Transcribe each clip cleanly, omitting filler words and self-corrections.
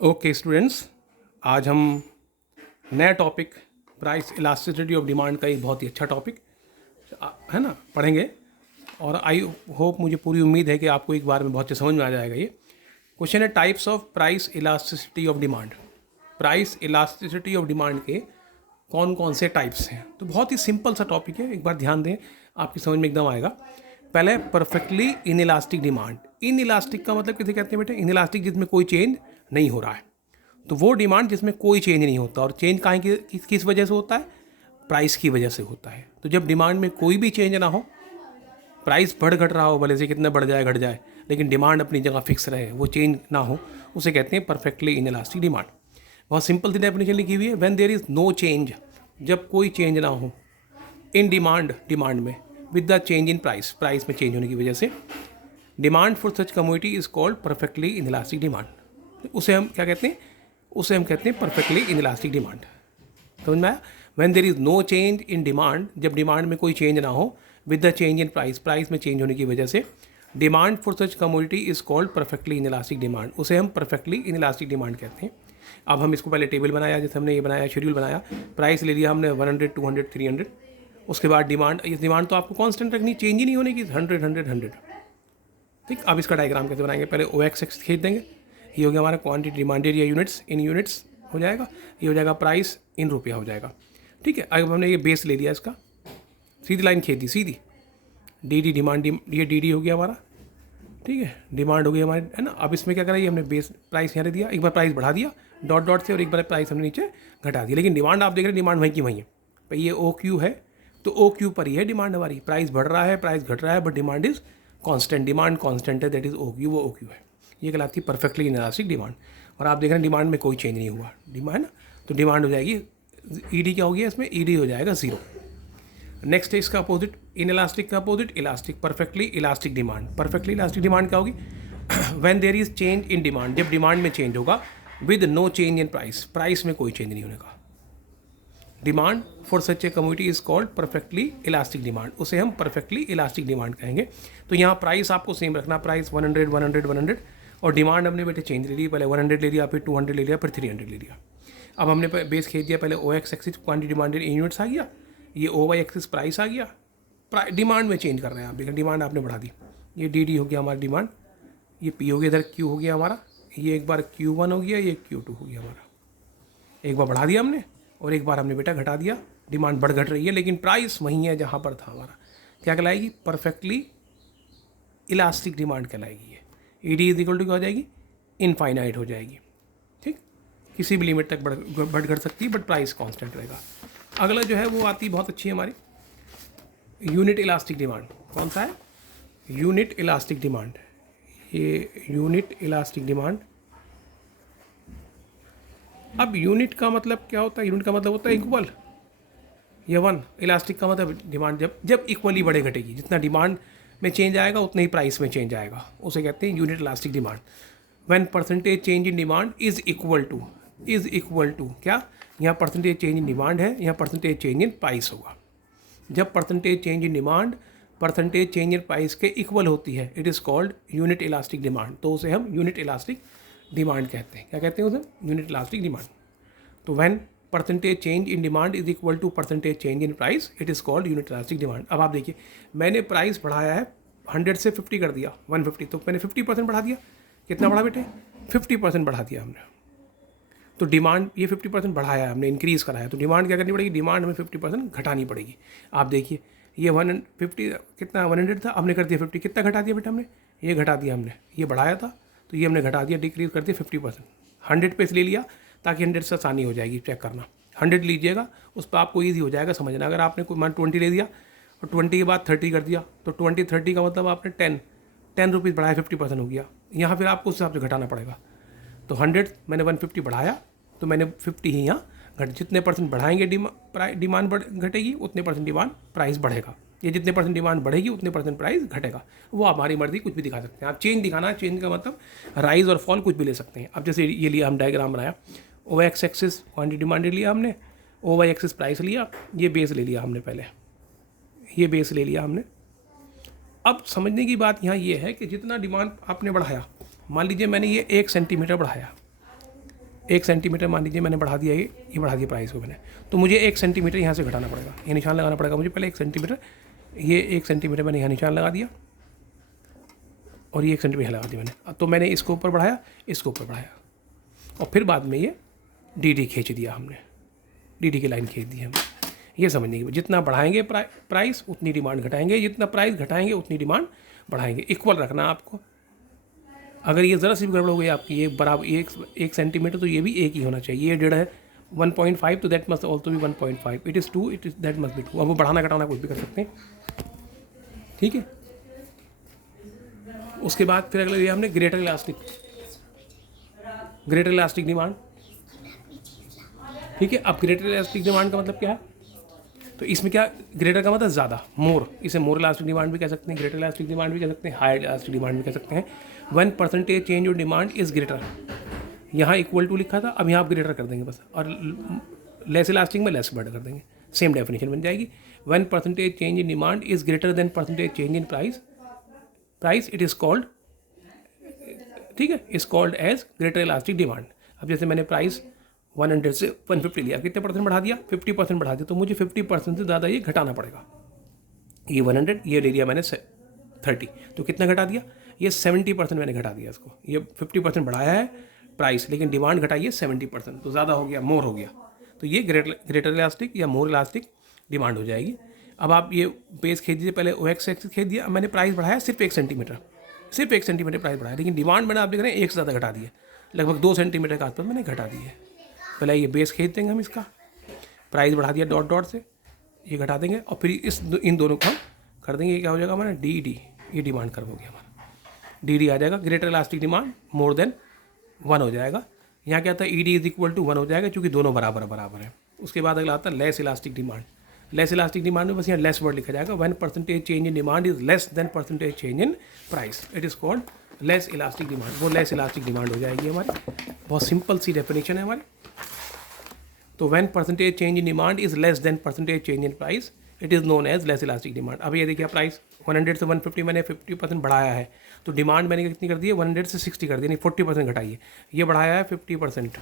Okay students, आज हम नया topic price elasticity of demand का एक बहुत ही अच्छा टॉपिक है ना पढ़ेंगे। और आई होप, मुझे पूरी उम्मीद है कि आपको एक बार में बहुत अच्छे समझ में आ जाएगा। ये क्वेश्चन है types of price elasticity of demand. Price elasticity of demand के कौन कौन से टाइप्स हैं। तो बहुत ही सिंपल सा टॉपिक है, एक बार ध्यान दें, आपकी समझ में एकदम आएगा। पहले परफेक्टली इनइलास्टिक डिमांड। इनइलास्टिक का मतलब किसे कहते हैं बेटे? इनइलास्टिक जिसमें कोई चेंज नहीं हो रहा है। तो वो डिमांड जिसमें कोई चेंज नहीं होता। और चेंज काहे किस वजह से होता है? प्राइस की वजह से होता है। तो जब डिमांड में कोई भी चेंज ना हो, प्राइस बढ़ घट रहा हो, भले से कितना बढ़ जाए घट जाए, लेकिन डिमांड अपनी जगह फिक्स रहे, वो चेंज ना हो, उसे कहते हैं परफेक्टली इनइलास्टिक डिमांड। बहुत सिंपल सी डेफिनेशन लिखी हुई है, when there is no change, जब कोई चेंज ना हो इन डिमांड, डिमांड में, with the change in price, price में चेंज होने की वजह से, demand for such commodity is called perfectly inelastic demand. उसे हम क्या कहते हैं? उसे हम कहते हैं परफेक्टली इनइलास्टिक डिमांड। समझ में आया? When there is no change in demand, जब डिमांड में कोई चेंज ना हो, with the change in price, price में चेंज होने की वजह से, demand for such commodity is called perfectly inelastic demand. उसे हम परफेक्टली इनइलास्टिक डिमांड कहते हैं। अब हम इसको पहले टेबल बनाया, जैसे हमने ये बनाया, शेड्यूल बनाया, प्राइस ले लिया हमने 100, 200, 300। उसके बाद डिमांड, इस डिमांड तो आपको कांस्टेंट रखनी, चेंज ही नहीं होने की, 100, 100, 100। ठीक, अब इसका डायग्राम कैसे बनाएंगे? पहले ओ एक्स खींच देंगे, ये हो गया हमारा क्वांटिटी, डिमांड एरिया यूनिट्स, इन यूनिट्स हो जाएगा, ये हो जाएगा प्राइस इन रुपया हो जाएगा। ठीक है, अब हमने ये बेस ले लिया, इसका सीधी लाइन खींच दी, सीधी डी डी डिमांड, ये डी डी हो गया हमारा। ठीक है, डिमांड हो गई हमारी, है ना। अब इसमें क्या करा, ये हमने बेस प्राइस यहाँ दिया, एक बार प्राइस बढ़ा दिया डॉट डॉट से, और एक बार प्राइस हमने नीचे घटा दिया। लेकिन डिमांड आप देख रहे हैं, डिमांड वहीं की वहीं है। भाई ये ओ क्यू है, तो ओ क्यू पर ही है डिमांड हमारी। प्राइस बढ़ रहा है, प्राइस घट रहा है, but demand is constant, demand constant है, दैट इज ओ क्यू, वो ओ क्यू है। ये कहलाती है परफेक्टली इनइलास्टिक डिमांड। और आप देख रहे हैं डिमांड में कोई चेंज नहीं हुआ, डिमांड, तो डिमांड हो जाएगी ई डी, क्या हो गया इसमें, ई डी हो जाएगा ज़ीरो। नेक्स्ट है इसका अपोजिट, इनइलास्टिक का opposite elastic, perfectly elastic demand. Perfectly elastic demand क्या होगी? When there is change in demand, जब डिमांड में चेंज होगा, with no change in price, price में कोई चेंज नहीं होने का। Demand for such a commodity is called perfectly elastic demand. उसे हम परफेक्टली इलास्टिक डिमांड कहेंगे। तो यहाँ प्राइस आपको सेम रखना, प्राइस 100, 100, 100, और डिमांड हमने बेटे चेंज ले ली, पहले 100 ले लिया, फिर 200 ले लिया, फिर 300 ले लिया। अब हमने बेस खींच दिया, पहले O X axis quantity demanded in units आ गया, ये ओ वाई एक्सिस प्राइस आ गया। डिमांड में चेंज कर रहे हैं आप, देखें डिमांड आपने बढ़ा दी, ये डी डी हो गया हमारा डिमांड, ये पी हो गया, इधर क्यू हो गया हमारा, ये एक बार Q1 हो गया, ये Q2 हो गया हमारा। एक बार बढ़ा दिया हमने, और एक बार हमने बेटा घटा दिया। डिमांड बढ़ घट रही है, लेकिन प्राइस वहीं है जहाँ पर था हमारा। क्या कहलाएगी? परफेक्टली इलास्टिक डिमांड कहलाएगी ये। E D is equal to क्या हो जाएगी? इनफाइनाइट हो जाएगी। ठीक, किसी भी लिमिट तक बढ़ घट सकती है, बट प्राइस कांस्टेंट रहेगा। अगला जो है वो आती बहुत अच्छी है हमारी, यूनिट इलास्टिक डिमांड। कौन सा है? Unit elastic demand. ये यूनिट इलास्टिक डिमांड। अब यूनिट का मतलब क्या होता है? यूनिट का मतलब होता है इक्वल या वन। इलास्टिक का मतलब डिमांड जब जब इक्वली बढ़े घटेगी, जितना डिमांड में चेंज आएगा उतना ही प्राइस में चेंज आएगा, उसे कहते हैं unit elastic demand. When percentage change in demand is equal to क्या? यहाँ परसेंटेज चेंज इन डिमांड है, यहाँ परसेंटेज चेंज इन प्राइस होगा। जब percentage change in demand percentage change in price के इक्वल होती है, it is called unit elastic demand. तो उसे हम यूनिट इलास्टिक डिमांड कहते हैं। क्या कहते हैं उसे? Unit elastic demand. तो when percentage change in demand is equal to percentage change in price, it is called unit elastic demand. अब आप देखिए, मैंने प्राइस बढ़ाया है, 100 से 50 कर दिया, 150, तो मैंने 50% बढ़ा दिया। कितना बढ़ा बेटे? 50% बढ़ा दिया हमने। तो डिमांड, ये 50% बढ़ाया हमने, इंक्रीज़ कराया, तो डिमांड क्या करनी पड़ेगी? डिमांड हमें 50% घटानी पड़ेगी। आप देखिए, ये 150 कितना, 100 था, हमने कर दिया 50, कितना घटा दिया बेटा हमने? ये घटा दिया हमने, ये बढ़ाया था तो ये हमने घटा दिया, डिक्रीज कर दिया 50%। 100 पे से ले लिया ताकि 100 से आसानी हो जाएगी चेक करना। 100 लीजिएगा, उस पर आपको ईजी हो जाएगा समझना। अगर आपने कोई मान 20 ले दिया और 20 के बाद 30 कर दिया, तो 20 30 का मतलब आपने 10 रुपीज़ बढ़ाया, 50% हो गया। यहाँ फिर आपको उस हिसाब से घटाना पड़ेगा। तो 100 मैंने 150 बढ़ाया, तो मैंने 50 ही यहाँ घट, जितने परसेंट बढ़ाएंगे डिमांड घटेगी, उतने परसेंट डिमांड प्राइस बढ़ेगा। ये जितने परसेंट डिमांड बढ़ेगी उतने परसेंट प्राइस घटेगा। वो हमारी मर्जी, कुछ भी दिखा सकते हैं आप। चेंज दिखाना है, चेंज का मतलब राइज और फॉल कुछ भी ले सकते हैं। अब जैसे ये लिया हम डायग्राम बनाया, ओ एक्स एक्सिस क्वांटिटी डिमांड लिया हमने, ओ वाई एक्सिस प्राइस लिया, ये बेस ले लिया हमने, पहले ये बेस ले लिया हमने। अब समझने की बात यहाँ ये है कि जितना डिमांड आपने बढ़ाया, मान लीजिए मैंने ये 1 सेंटीमीटर बढ़ाया, 1 सेंटीमीटर मान लीजिए मैंने बढ़ा दिया, ये बढ़ा दिया प्राइस को मैंने, तो मुझे 1 सेंटीमीटर यहाँ से घटाना पड़ेगा, ये निशान लगाना पड़ेगा मुझे पहले 1 सेंटीमीटर, ये 1 सेंटीमीटर मैंने यहाँ निशान लगा दिया और ये 1 सेंटीमीटर लगा दिया मैंने। तो मैंने इसको ऊपर बढ़ाया, इसको ऊपर बढ़ाया और फिर बाद में ये डी खींच दिया हमने, डी की लाइन खींच दी हमने। ये समझने की, जितना बढ़ाएंगे प्राइस उतनी डिमांड घटाएंगे, जितना प्राइस घटाएंगे उतनी डिमांड बढ़ाएंगे। इक्वल रखना आपको। अगर ये ज़रा सी भी गड़बड़ हो गई आपकी, ये बराबर 1 सेंटीमीटर, तो ये भी 1 ही होना चाहिए। ये 1.5 है, 1.5, तो that must also be 1.5। It is 2, it is that must be 2। अब वो बढ़ाना घटाना कुछ भी कर सकते हैं, ठीक है। उसके बाद फिर अगला लिया हमने ग्रेटर इलास्टिक डिमांड, ठीक है। अब ग्रेटर इलास्टिक डिमांड का मतलब क्या है? तो इसमें क्या, ग्रेटर का मतलब ज़्यादा, मोर, इसे मोर इलास्टिक डिमांड भी कह सकते हैं, ग्रेटर इलास्टिक डिमांड भी कह सकते हैं, हाई इलास्टिक डिमांड भी कह सकते हैं। 1% change of demand is greater, यहाँ इक्वल टू लिखा था, अब यहाँ आप ग्रेटर कर देंगे बस, और लेस इलास्टिक में लेस वर्ड कर देंगे, सेम डेफिनेशन बन जाएगी। 1% change in demand is greater than percentage change in price it is called, ठीक है, is called as greater elastic demand. अब जैसे मैंने प्राइस 100 से 150 लिया, कितने परसेंट बढ़ा दिया? 50% बढ़ा दिया, तो मुझे 50% से ज़्यादा ये घटाना पड़ेगा। ये 100, ये ले लिया मैंने 30, तो कितना घटा दिया? ये 70% मैंने घटा दिया इसको। ये 50% बढ़ाया है प्राइस, लेकिन डिमांड घटाई है 70%, तो ज़्यादा हो गया, मोर हो गया। तो ये ग्रेटर इलास्टिक या मोर इलास्टिक डिमांड हो जाएगी। अब आप ये बेस खींच दीजिए, पहले OX एक्सिस खींच दिया, अब मैंने प्राइस बढ़ाया सिर्फ 1 सेंटीमीटर, सिर्फ 1 सेंटीमीटर प्राइस बढ़ाया, लेकिन डिमांड मैंने आप देख रहे हैं 1 से ज़्यादा घटा दी है, लगभग 2 सेंटीमीटर के आसपास मैंने घटा दी है। पहले ये बेस खींच देंगे हम, इसका प्राइस बढ़ा दिया डॉट से, ये घटा देंगे और फिर इन दोनों को हम कर देंगे, क्या हो जाएगा हमारा डी, ये डिमांड कर्व हो गया हमारा, डी आ जाएगा। Greater elastic demand more then 1 हो जाएगा। यहाँ क्या आता है, ED इज इक्वल टू 1 हो जाएगा, क्योंकि दोनों बराबर है। उसके बाद अगला आता है less elastic demand. Less elastic demand में बस यहाँ लेस वर्ड लिखा जाएगा। 1% change in demand is less than percentage change in price, it is called less elastic demand. वो लेस इलास्टिक डिमांड हो जाएगी हमारी। बहुत सिंपल सी डेफिनेशन है हमारी। तो 1% change in demand is less than percentage change in price, it is known as less elastic demand. अब ये देखिए प्राइस 100 से 150 मैंने 50% बढ़ाया है, तो डिमांड मैंने कितनी कर दी है? 100 से 60 कर दी, नहीं 40% घटाई है। ये बढ़ाया है 50%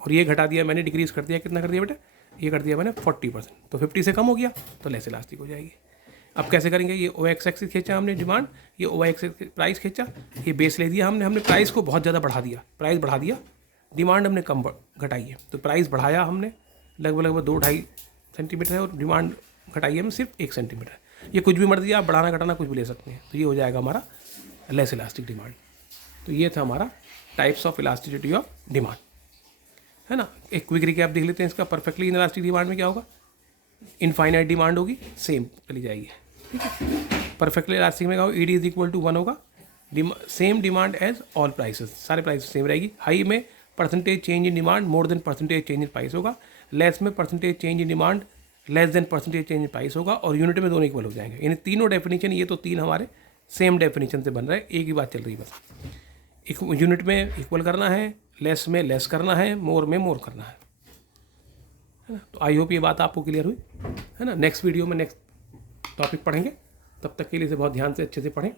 और ये घटा दिया मैंने, डिक्रीज कर दिया, कितना कर दिया बेटा? ये कर दिया मैंने 40%, तो 50 से कम हो गया, तो लेस इलास्टिक हो जाएगी। अब कैसे करेंगे? ये OX एक्सिस खींचा हमने डिमांड, ये OX प्राइस खींचा, ये बेस ले दिया हमने प्राइस को बहुत ज़्यादा बढ़ा दिया, प्राइस बढ़ा दिया, डिमांड हमने कम घटाई है, तो प्राइस बढ़ाया हमने लगभग 2-2.5 सेंटीमीटर है और डिमांड घटाई है हमने सिर्फ 1 सेंटीमीटर। ये कुछ भी मर्जी आप बढ़ाना घटाना कुछ भी ले सकते हैं, तो ये हो जाएगा हमारा लेस इलास्टिक डिमांड। तो ये था हमारा types of elasticity of demand, है ना। एक क्विक रिकैप देख लेते हैं इसका। परफेक्टली इलास्टिक डिमांड में क्या होगा? इनफाइनाइट डिमांड होगी, सेम चली जाएगी, ठीक है। परफेक्टली इलास्टिक में क्या होगा? ED इज इक्वल टू 1 होगा, same demand as all prices, सारे प्राइस सेम रहेगी। हाई में percentage change in demand more than percentage change in price होगा, लेस में percentage change in demand less than percentage change in price होगा, और unit में दोनों इक्वल हो जाएंगे। यानी तीनों डेफिनेशन, ये तो 3 हमारे सेम डेफिनेशन से बन रहे हैं, एक ही बात चल रही है बस। एक यूनिट में इक्वल करना है, लेस में लेस करना है, मोर में मोर करना है ना। तो आई होप ये बात आपको क्लियर हुई, है ना। नेक्स्ट वीडियो में नेक्स्ट टॉपिक पढ़ेंगे, तब तक के लिए इसे बहुत ध्यान से अच्छे से पढ़ें।